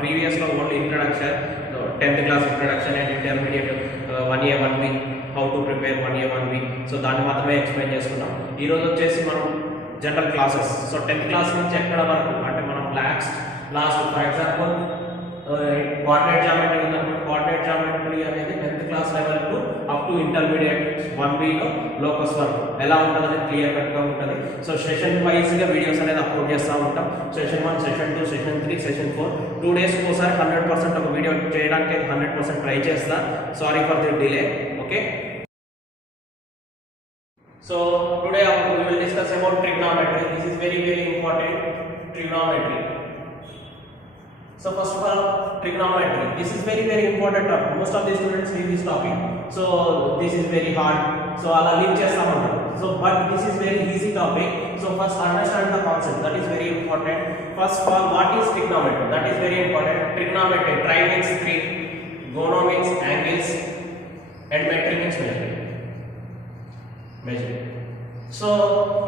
previous only introduction, 10th class introduction and intermediate 1 year 1 week, how to prepare 1 year 1 week. So దాన్ని మాత్రమే explain చేసుకున్నాం. ఈ రోజు వచ్చేసి మనం general classes. So 10th class నుంచి ఎక్కడ వరకు అంటే మనం last for example coordinate geometry ఉందనుకోండి, కోఆర్డినేట్ జామెట్రీ అనేది 10th class level to up to intermediate 1B లో లోకస్ వరకు ఎలా ఉంటుందని క్లియర్ కట్గా ఉంటుంది. సో సెషన్ వైజ్గా వీడియోస్ అనేది అప్లోడ్ చేస్తూ ఉంటాం. Session 1, session 2, session 3, session 4 2 days ఒకసారి 100% ఒక వీడియో చేయడానికి 100% ట్రై చేస్తా. Sorry for the delay. Okay, so today we will discuss about trigonometry. This is very important, trigonometry. So first of all, trigonometry, this is very important topic. Most of the students leave this topic, so this is very hard, so ala leave chestamantaru. So but this is very easy topic. So first understand the concept, that is very important. First of all, what is trigonometry? That is very important. Trigonometry, tri means 3, gono means angles, and metry means measuring. So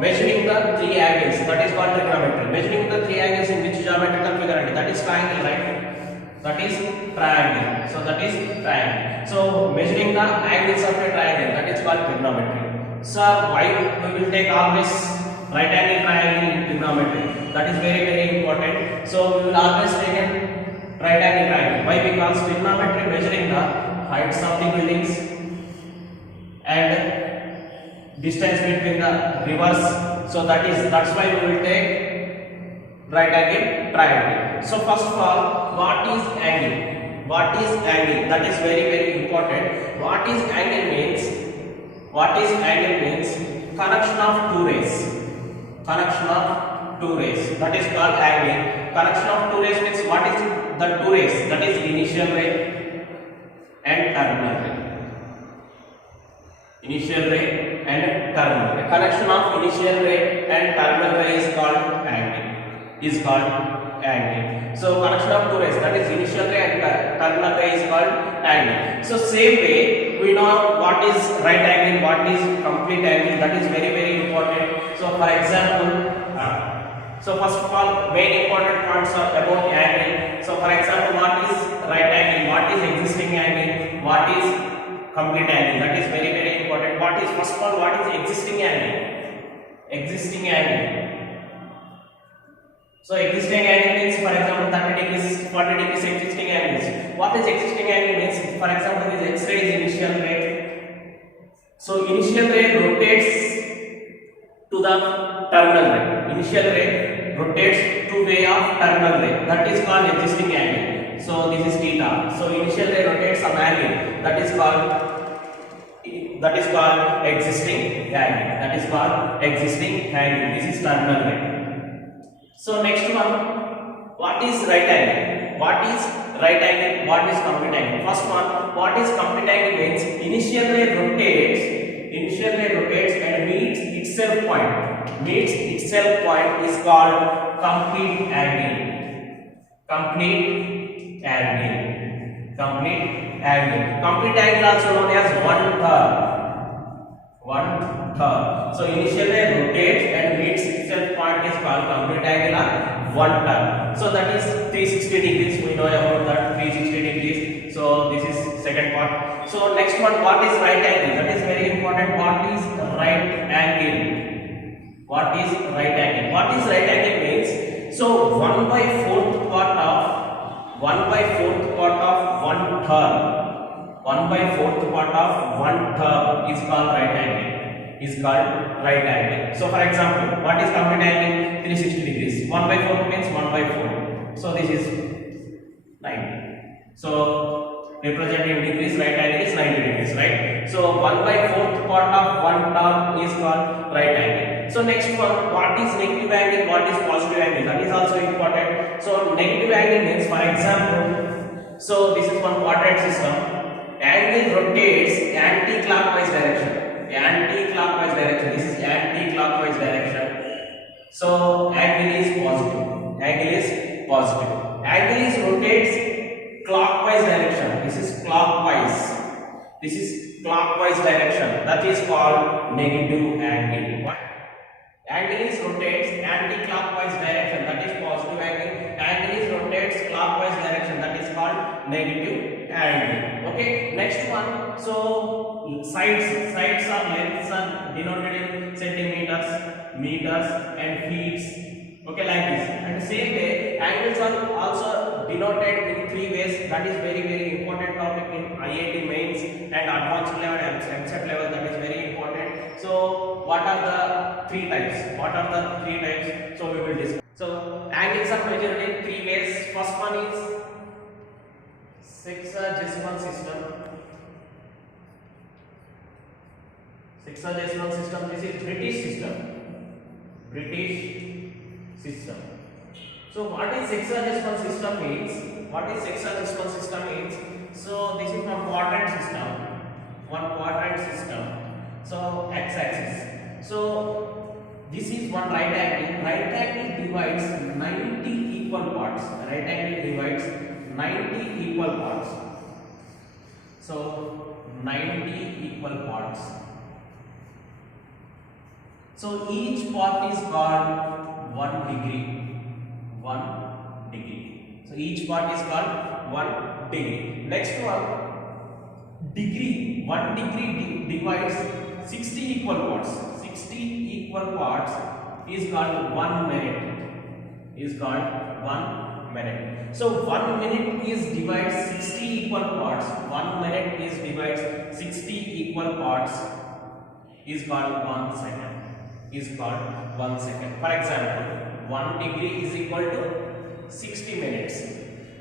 measuring the 3 angles, that is called trigonometry. Measuring the 3 angles in which geometrical figure, that is triangle, right? That is triangle. So that is triangle. So measuring the angles of a triangle, that is called trigonometry. Sir, why we will take always right angle triangle in trigonometry? That is very important. So we will always take a right angle triangle. Why? Because trigonometry measuring the heights of the buildings and distance between the rivers. So that's why we will take right angle triangle. So first of all, what is angle? What is angle? That is very important. What is angle means? What is angle means? Connection of two rays. Connection of two rays. That is called angle. Connection of two rays means what is the two rays? That is initial ray and terminal ray. Initial ray and terminal ray. Connection of initial ray and terminal ray is called angle. So connection of two rays, that is initial ray and terminal ray, is called angle. So same way we know what is right angle, what is complete angle. That is very important. So for example, so first of all, main important points are about angle. So for example, what is right angle, what is existing angle, what is complete angle. That is very important. What is, first of all, what is existing angle? Existing angle. So existing angle means, for example, 30 degrees, 40 degrees existing angles. What is existing angle means? For example, this X-ray is initial ray. So initial ray rotates to the terminal ray. Initial ray rotates to way of terminal ray. That is called existing angle. So this is theta. So initial ray rotates some angle. That is called existing angle. That is called existing angle. This is terminal ray. So next one, what is right angle? What is right angle? What is complete angle? First one, what is complete angle means? Initial ray rotates and meets itself point. Meets itself point is called complete angle. Complete angle. Complete angle also known as one third. So initial ray rotates and meets itself point is called complete angle or one third. So that is 360 degrees. We know about that, 360 degrees. So this is second part. So next one, what is right angle? That is very important. What is right angle? What is right angle? What is right angle means? So 1/4 part of 1/4 part of one third. 1/4 part of one third is called right angle. So for example, what is complete angle? 360 degrees. 1/4 means 1/4. So this is 90. So representing degrees, right angle is 90 degrees, right? So 1/4 part of one term is called right angle. So next one, what is negative angle? What is positive angle? That is also important. So negative angle means, for example, so this is one quadrant system. Angle rotates anti-clockwise direction. This is anti-clockwise direction. So angle is positive. Angle is rotates clockwise direction. This is clockwise direction. That is called negative angle. Angle is rotates anti-clockwise direction. That is positive angle. Angle is rotates clockwise direction. called negative angle. Okay, next one. So sides or lengths are denoted in centimeters, meters and feet. Okay, like this. And same way angles are also denoted in three ways. That is very important topic in IIT mains and advanced level and MCET level. That is very important. So what are the three types? What are the three types? So we will discuss. So angles are measured in three ways. First one is sexagesimal system. Sexagesimal system. This is British system. British system. So what is sexagesimal system means? What is sexagesimal system means? So this is one quadrant system. One quadrant system. So x-axis. So this is one right angle. Right angle divides 90 equal parts. Right angle divides 90 equal parts. So 90 equal parts. So each part is called 1 degree. 1 degree. So each part is called 1 degree. Next one, degree. 1 degree divides 60 equal parts. 60 equal parts is called 1 minute. Is called 1 minute. So 1 minute is divides 60 equal parts. 1 minute is divides 60 equal parts is called 1 second. Is called 1 second. For example, 1 degree is equal to 60 minutes.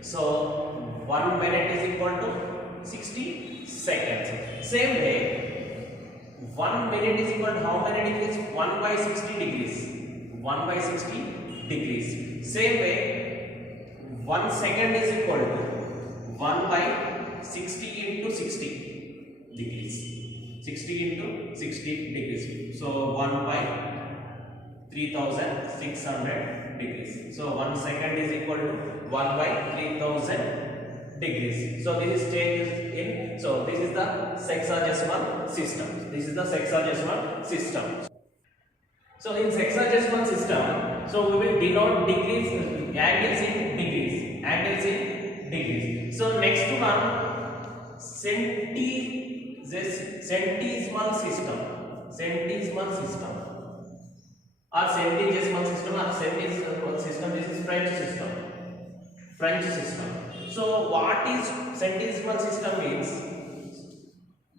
So 1 minute is equal to 60 seconds. Same way, 1 minute is equal to how many degrees? 1 by 60 degrees. 1 by 60 degrees. Same way, 1 second is equal to 1 by 60 into 60 degrees. 60 into 60 degrees. So 1 by 3600 degrees. So 1 second is equal to 1 by 3000 degrees. So this is changed in. So this is the sexagesimal system. This is the sexagesimal system. So in sexagesimal system, so we will denote degrees, angles in degrees. Angles in degrees. So next one, centesimal system. Centesimal system. Or centesimal system or centesimal system. This is French system. French system. So what is centesimal system means?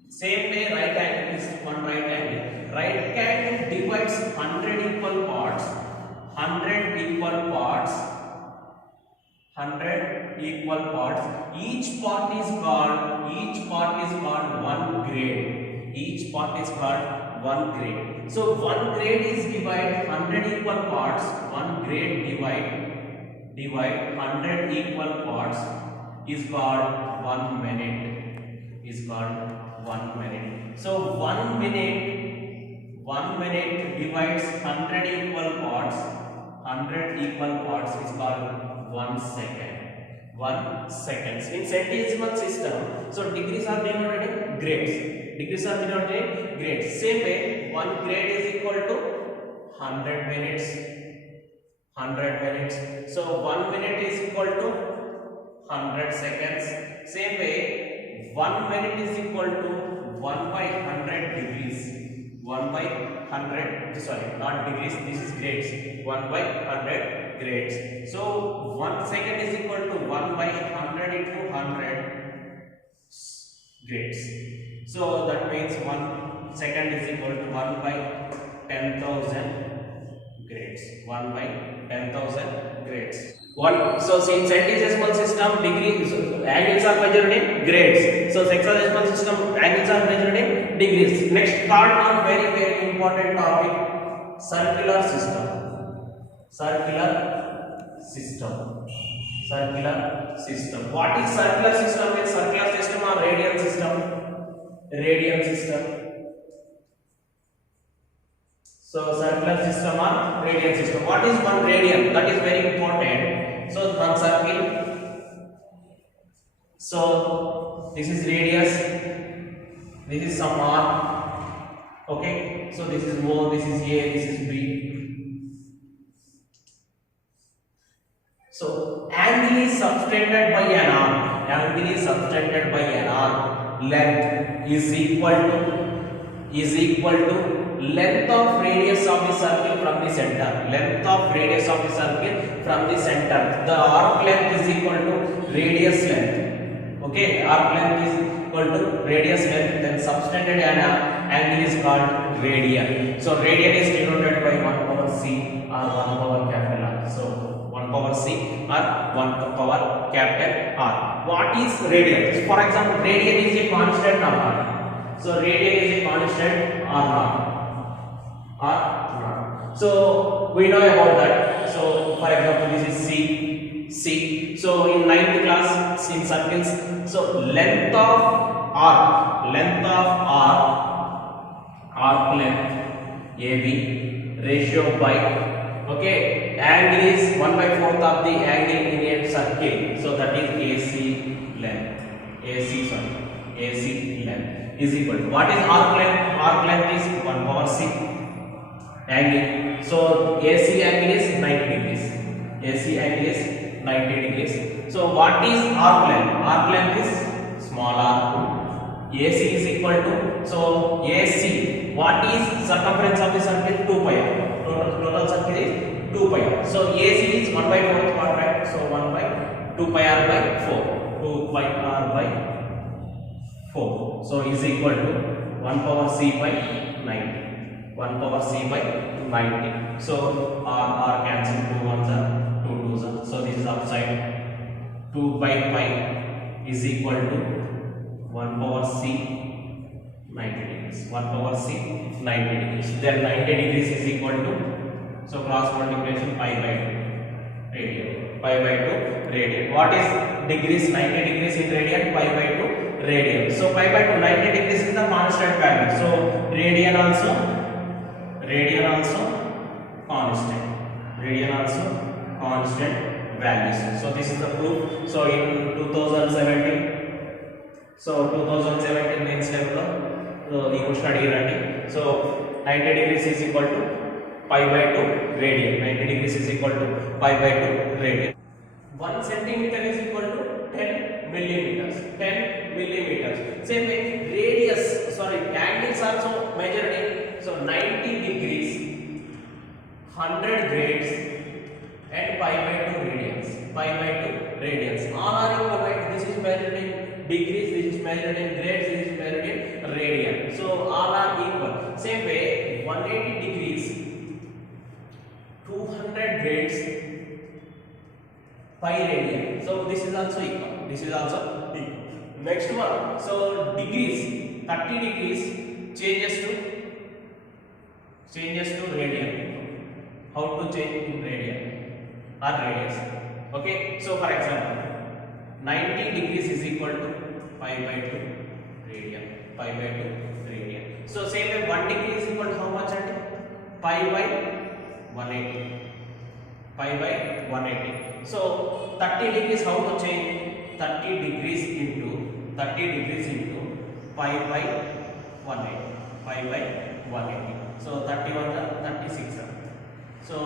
Same way right angle is one right angle. Right angle divides 100 equal parts. 100 equal parts. 100 equal parts. Each part is called one grade. Each part is called one grade. So one grade is divide 100 equal parts. One grade divide 100 equal parts is called 1 minute. Is called 1 minute. So 1 minute divides 100 equal parts. 100 equal parts is called 1 second. 1 second. In centesimal system, so degrees are denoted in grades. Degrees are denoted in grades. Same way, 1 grade is equal to 100 minutes. 100 minutes. So 1 minute is equal to 100 seconds. Same way, 1 minute is equal to 1 by 100 degrees. 1 by 100, sorry, not degrees, this is grades. 1 by 100 grades. So 1 second is equal to 1 by 100 into 100 grades. So that means 1 second is equal to 1 by 10,000 grades. 1 by 10,000 grades. So in centesimal system, degrees, angles are measured in grades. So sexagesimal system, angles are measured in degrees. Next, third one, very important topic, circular system. Circular system. Circular system. What is circular system? Is circular system or radial system? Radial system. So circular system or radial system. What is one radian? That is very important. So one circle. So this is radius. This is some r. Okay. So this is O. This is A. This is B. So angle is subtended by an arc. angle is subtended by an arc, length is equal to length of radius of the circle from the center. Length of radius of the circle from the center. The arc length is equal to radius length. Okay, arc length is equal to radius length. Then subtended angle is called radian. So radian is denoted by 1 power c or 1 power capital R. So 1 power c or 1 power capital R. What is radian? For example, radian is a constant or not? So radian is a constant or not? Or not? So we know about that. So for example, this is c. So in 9th class in circles, so length of arc length AB ratio by, okay, angle is 1/4 of the angle in a circle. So that is AC length is equal to, what is arc length? Arc length is 1 power c angle. So AC angle is 90 degrees. So what is arc length? Arc length is small r. AC is equal to, so AC, what is circumference of the circle? 2 pi r. Total circle is 2 pi r. So AC is 1/4 part, right? So 2 pi r by 4. 2 pi r by 4. So is equal to 1 power c by 90. 1 power c by 90. So r cancel, 2 ones are 2 twos are. So this is upside. 2 by pi is equal to 1 power c 90 degrees. 1 power c 90 degrees. Then 90 degrees is equal to, so cross multiplication, pi by 2 radian. Pi by 2 radian. What is degrees? 90 degrees in radian. Pi by 2 radian. So pi by 2, 90 degrees is the constant value. So radian also constant. Constant values. So this is the proof. So in 2017 mains level ఈ question అడిగారండి. So 90 degrees is equal to pi by 2 radian. 90 degrees is equal to pi by 2 radian. 1 centimeter is equal to 10 millimeters. 10 millimeters. Same way angles also measured in, so 90 degrees, 100 grades and pi by 2 radians. All are equal, right? This is measured in degrees, this is measured in grades, this is measured in radian. So all are equal. Same way 180 degrees, 200 grades, pi radian. So this is also equal. Next one, so degrees, 30 degrees changes to radian. How to change in radian or radius? Okay, so for example, 90 degrees is equal to pi by 2 radian. So same way 1 degree is equal to how much? Pi by 180. So 30 degrees, how to change? 30 degrees into pi by 180. So 31 are 36. So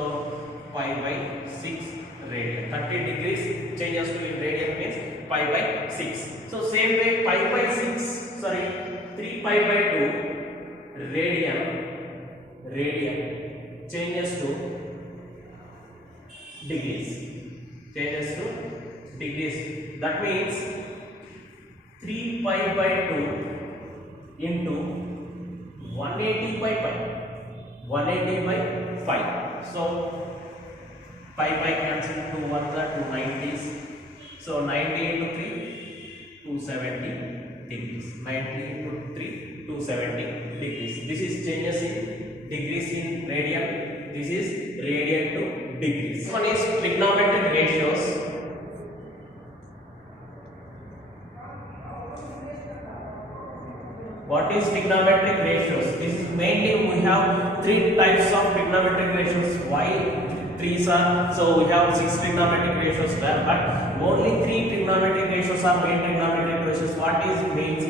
pi by 6 radian. 30 degrees changes to in radian means pi by 6. So same way 3 pi by 2 radian changes to degrees. That means 3 pi by 2 into 180 by pi. 180 by 5. So pi cancel, 2 ones are 2 90s. So 90 into 3, 270 degrees. 90 into 3, 270 degrees. This is changes in degrees in radian. This is radian to degrees. This one is trigonometric ratios. What is trigonometric ratios? This is mainly we have 3 types of trigonometric ratios. Why 3s are? So we have 6 trigonometric ratios there, but only 3 trigonometric ratios are main trigonometric ratios. What is means?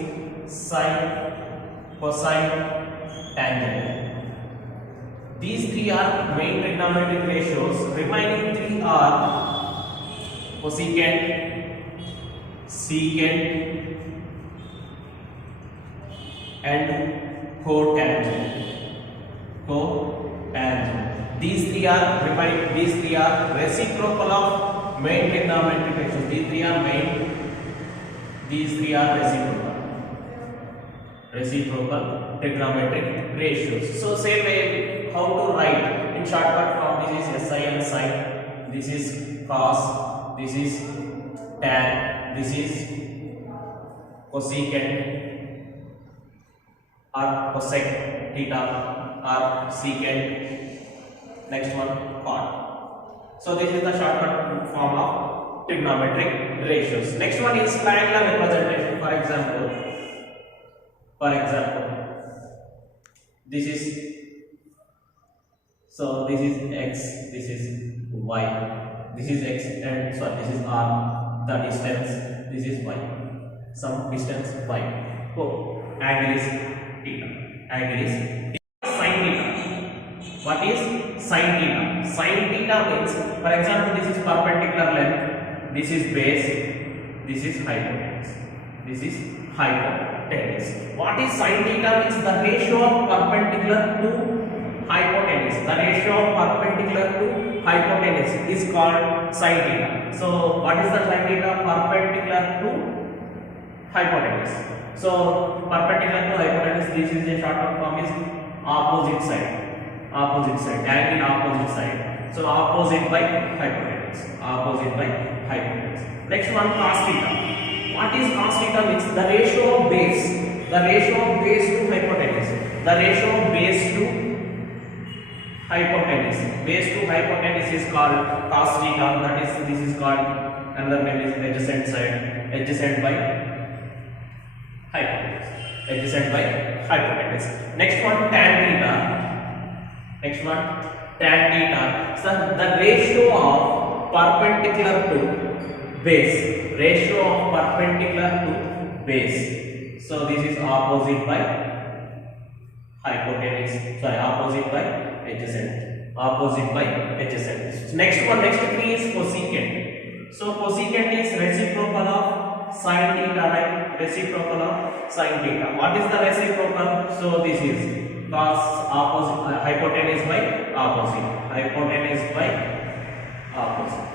Sine, cosine, tangent. These 3 are main trigonometric ratios. Remaining 3 are cosecant, secant and cotangent. These three are reciprocal of main trigonometric ratios. These three are reciprocal trigonometric ratios. So same way, how to write in shortcut form? This is sin sine, this is cos, this is tan, this is cosecant or cosec theta or secant, next one cot. So this is the shortcut form of trigonometric ratios. Next one is triangular representation. For example, this is x, this is y, this is x and this is r, the distance, this is y, some distance y. So angle is theta. Sin theta. What is sin theta? Sin theta means, for example, this is perpendicular length, this is base, this is hypotenuse. What is sin theta? Means the ratio of perpendicular to hypotenuse. Is called sin theta. So what is the sin theta? Perpendicular to hypotenuse. So perpendicular to hypotenuse, this is the short form is opposite side, angle opposite side. So opposite by hypotenuse. Next one, cos theta. What is cos theta? Means the ratio of base to hypotenuse. Base to hypotenuse is called cos theta. This is called, another name is adjacent by hypotenuse. Next one, tan theta. So the ratio of perpendicular to base. So this is opposite by adjacent. Next three is cosecant. So cosecant is reciprocal of sin theta, right? What is the reciprocal? So this is cos hypotenuse by opposite.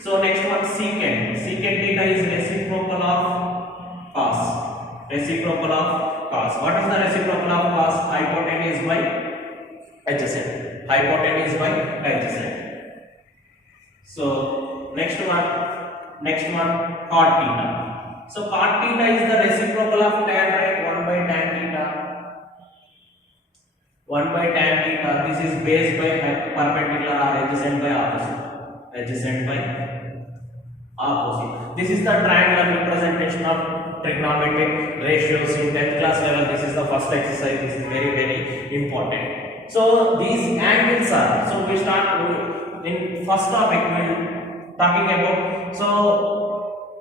So next one, secant theta is reciprocal of cos. What is the reciprocal of cos? Hypotenuse by adjacent. So next one, cot theta. So cot theta is the reciprocal of tan, right? 1 by tan theta. This is base by perpendicular or adjacent by opposite. This is the triangular representation of trigonometric ratios in 10th class level. This is the first exercise. This is very, very important. So these angles are, so we start in first topic we are talking about, so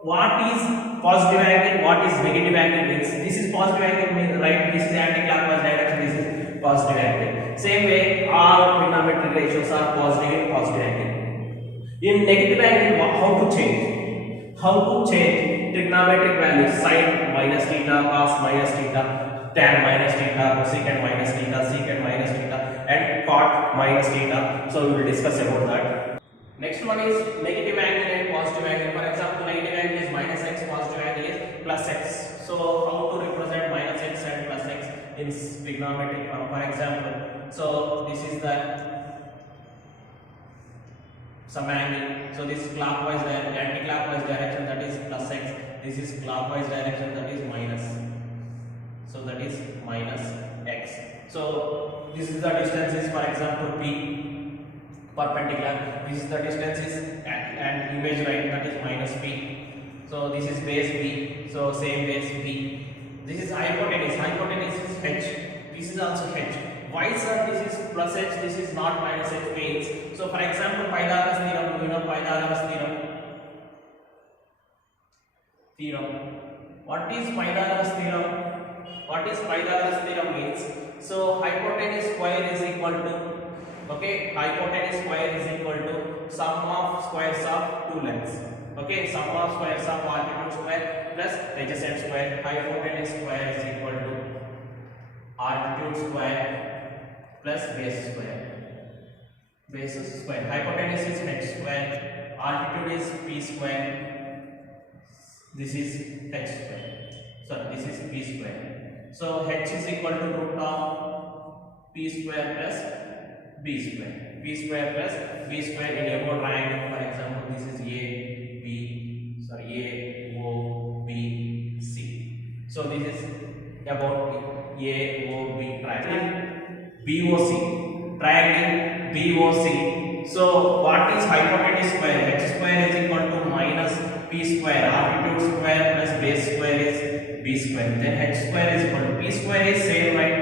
what is positive angle, what is negative angle? Means this is positive angle, means right, this is anti-clockwise direction, this is positive angle. Same way all trigonometric ratios are positive angle. In negative angle, how to change trigonometric values? Sin minus theta, cos minus theta, tan minus theta, cosecant minus theta, secant minus theta, and cot minus theta. So we will discuss about that. Next one is negative angle and positive angle. For example, negative angle is minus x, positive angle is plus x. So how to represent minus x and plus x in trigonometric form? For example, so this is the some angle. So this is clockwise anti-clockwise direction, that is plus x. This is clockwise direction, that is minus. So that is minus x. So this is the distance is, for example, p perpendicular. This is the distance is and image right, that is minus p. So this is base p. So same base p. This is hypotenuse. Hypotenuse is h. This is also h. Why sir this is plus h, this is not minus h means? So for example, Pythagoras theorem, you know Pythagoras theorem. What is Pythagoras theorem? Means? So hypotenuse square is equal to, hypotenuse square is equal to sum of squares of two lengths. Sum of squares of altitude square plus adjacent square. Hypotenuse square is equal to altitude square plus base square. Base square. Hypotenuse is h square. Altitude is p square. This is h square. Sorry, this is p square. So h is equal to root of p square plus b square. P square plus b square in a triangle. For example, this is A, B, sorry, A, O, B, C. So this is about A, O, B triangle. BOC, triangle BOC. So what is hypotenuse square? H square is equal to minus p square. Altitude square plus base square is b square. Then h square is equal to p square is same, right?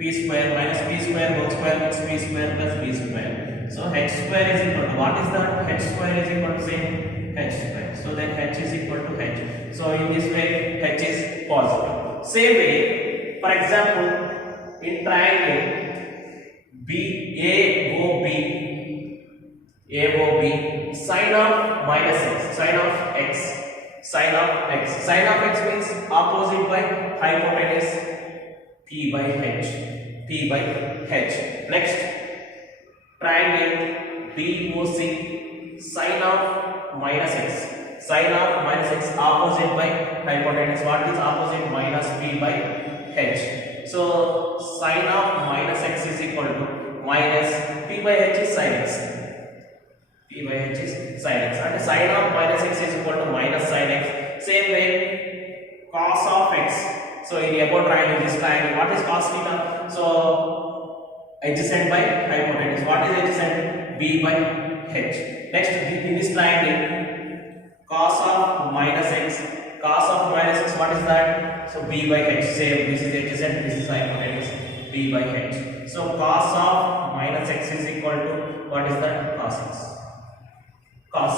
P square minus p square whole square plus p square plus b square. So h square is equal to, what is that? H square is equal to same h square. So then h is equal to h. So in this way h is positive. Same way, for example, in triangle AOB, sine of minus x, sine of x, sine of x. Sine of x means opposite by hypotenuse p by h. Next, triangle BOC, sine of minus x. Sine of minus x opposite by hypotenuse. What is opposite? Minus p by h. So sine of minus x is equal to minus p by h is sin x. P by h is sin x. And sine of minus x is equal to minus sin x. Same way, cos of x. So in above triangle, this triangle, what is cos theta? So adjacent by hypotenuse. What is adjacent? B by h. Next, in this triangle, cos of minus x. Cos of minus x, what is that? So b by h. Same, this is adjacent, this is hypotenuse. B by h. So cos of minus x is equal to, what is that? Cos x. Cos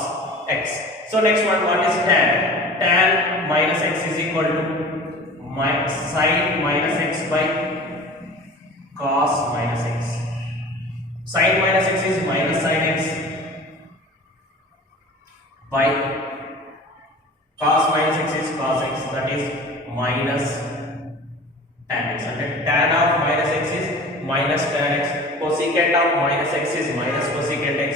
x. So next one, what is tan? Tan minus x is equal to sin minus x by cos minus x. Sin minus x is minus sin x by cos minus x is cos x, that is minus tan x. And tan of minus x is minus tan x. Cosecant of minus x is minus cosecant x.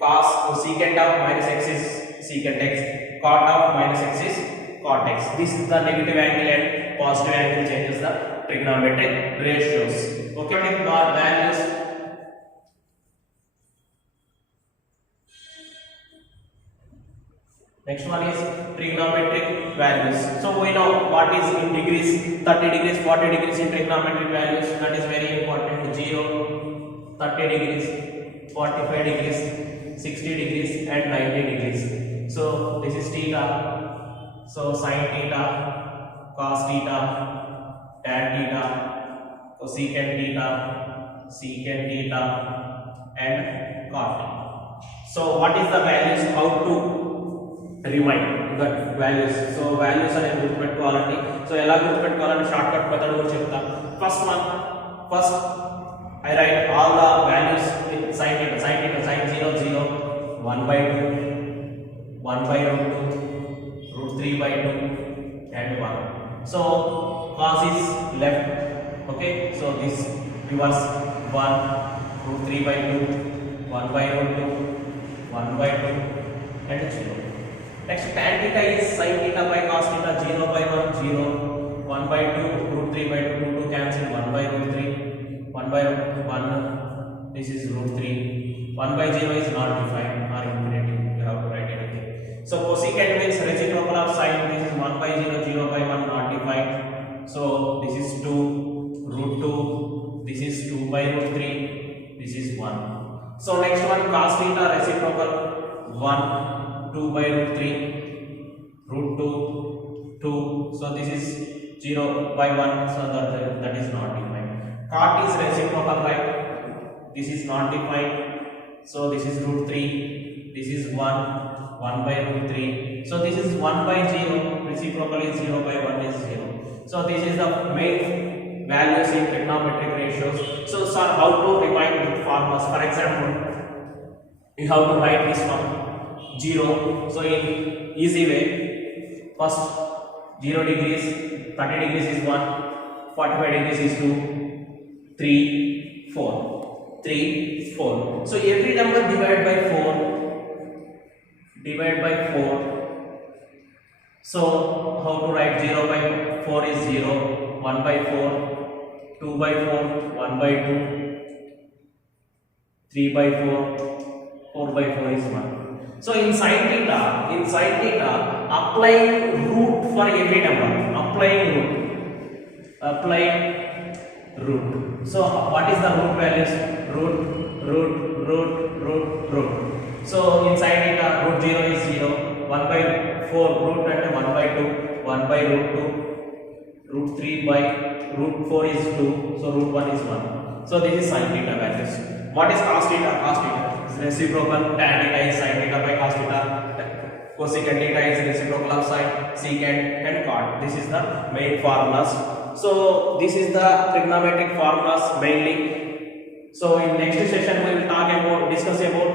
Cosecant of minus x is secant x. Cot of minus x is cot x. This is the negative angle and positive angle changes the trigonometric ratios. Okay, values. Next one is trigonometric values. So we know what is in degrees, 30 degrees, 40 degrees in trigonometric values. That is very important. 0, 30 degrees, 45 degrees, 60 degrees and 90 degrees. So this is theta. So sin theta, cos theta, tan theta, cosecant theta, secant theta and cot. So what is the values? How to remind the values? So values are గుర్తుపెట్టుకోవాలండి. So ఎలా గుర్తుపెట్టుకోవాలంటే short cut method కూడా చెప్తా. First I write all the values in sin theta, sin 0, 0, 1 by 2, 1 by root 2, root 3 by 2 and 1. So cos is left. Okay, so this reverse 1, root 3 by 2, 1 by root 2, 1 by 2 and 0. Next, tan theta is sin theta by cos theta, 0 by 1, 0, 1 by 2, root 3 by 2, 2 cancel, 1 by root 3, 1 by 1, this is root 3, 1 by 0 is not defined or infinitive, you have to write anything. So cosecant means reciprocal of sin, this is 1 by 0, 0 by 1 not defined. So this is 2, root 2, this is 2 by root 3, this is 1. So next one, cos theta reciprocal 1, 2 by root 3, root 2, 2. So this is 0 by 1, so that is not defined. Cot is reciprocal, right? This is not defined. So this is root 3, this is 1 by root 3. So this is 1 by 0, reciprocal is 0 by 1 is 0. So this is the main values in trigonometric ratios. So sir, how to remind with formulas? For example, you have to write this one 0. So in easy way, first 0 degrees, 30 degrees is 1, 45 degrees is 2, 3, 4. 3, 4. So every number divide by 4. Divide by 4. So how to write 0 by 4 is 0, 1 by 4, 2 by 4, 1 by 2, 3 by 4, 4 by 4 is 1. So in sin theta, applying root for every number. Applying root. So what is the root values? Root. So in sin theta, root 0 is 0, 1 by 4, root and 1 by 2, 1 by root 2, root 3 by root 4 is 2, so root 1 is 1. So this is sin theta values. What is cos theta? Cos theta is reciprocal, tan theta is sin theta by cos theta, cosecant theta is reciprocal of sin, secant and cot. This is the main formulas. So this is the trigonometric formulas mainly. So in next session we will discuss about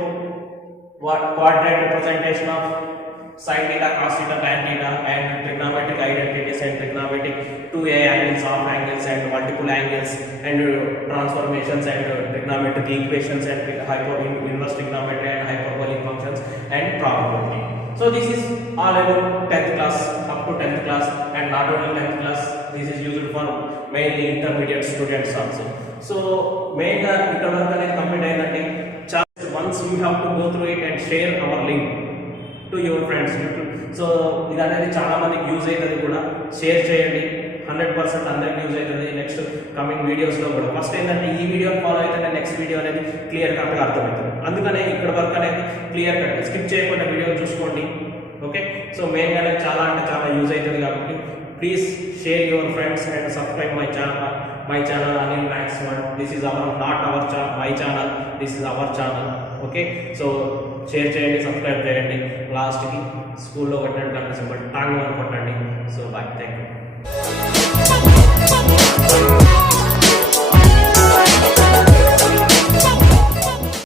what quadrant representation of sin theta, cos theta, tan theta, and trigonometric identities and trigonometric 2a angles, half angles, and multiple angles, and transformations, and trigonometric equations, and inverse trigonometry, and hyperbolic functions, and probability. So this is all about 10th class, up to 10th class, and not only 10th class. This is used for mainly intermediate students also. So mainly ఇంతవరకు అనేది complete అయిందండి. Once you have to go through it and share our link to your friends. So ఇది అనేది చాలా మందికి use అవుతుంది కూడా, share చేయండి. 100% అందరికి యూజ్ అవుతుంది నెక్స్ట్ కమింగ్ వీడియోస్లో కూడా. ఫస్ట్ ఏంటంటే ఈ వీడియో ఫాలో అయితే నెక్స్ట్ వీడియో అనేది క్లియర్ కట్గా అర్థమవుతుంది. అందుకనే ఇక్కడ వరకు అనేది క్లియర్ కట్ స్కిప్ చేయకుండా వీడియో చూసుకోండి. ఓకే, సో మెయిన్గా అనేది చాలా అంటే చాలా యూజ్ అవుతుంది కాబట్టి please share your friends and subscribe my channel Anil Maths 1. This is our not our my channel, this is our channel. Okay, so share చేయండి, సబ్స్క్రైబ్ చేయండి. లాస్ట్కి స్కూల్లో కొట్టినట్టు గంట సింబల్ టాంగ్ అని కొట్టండి. So bye, thank you.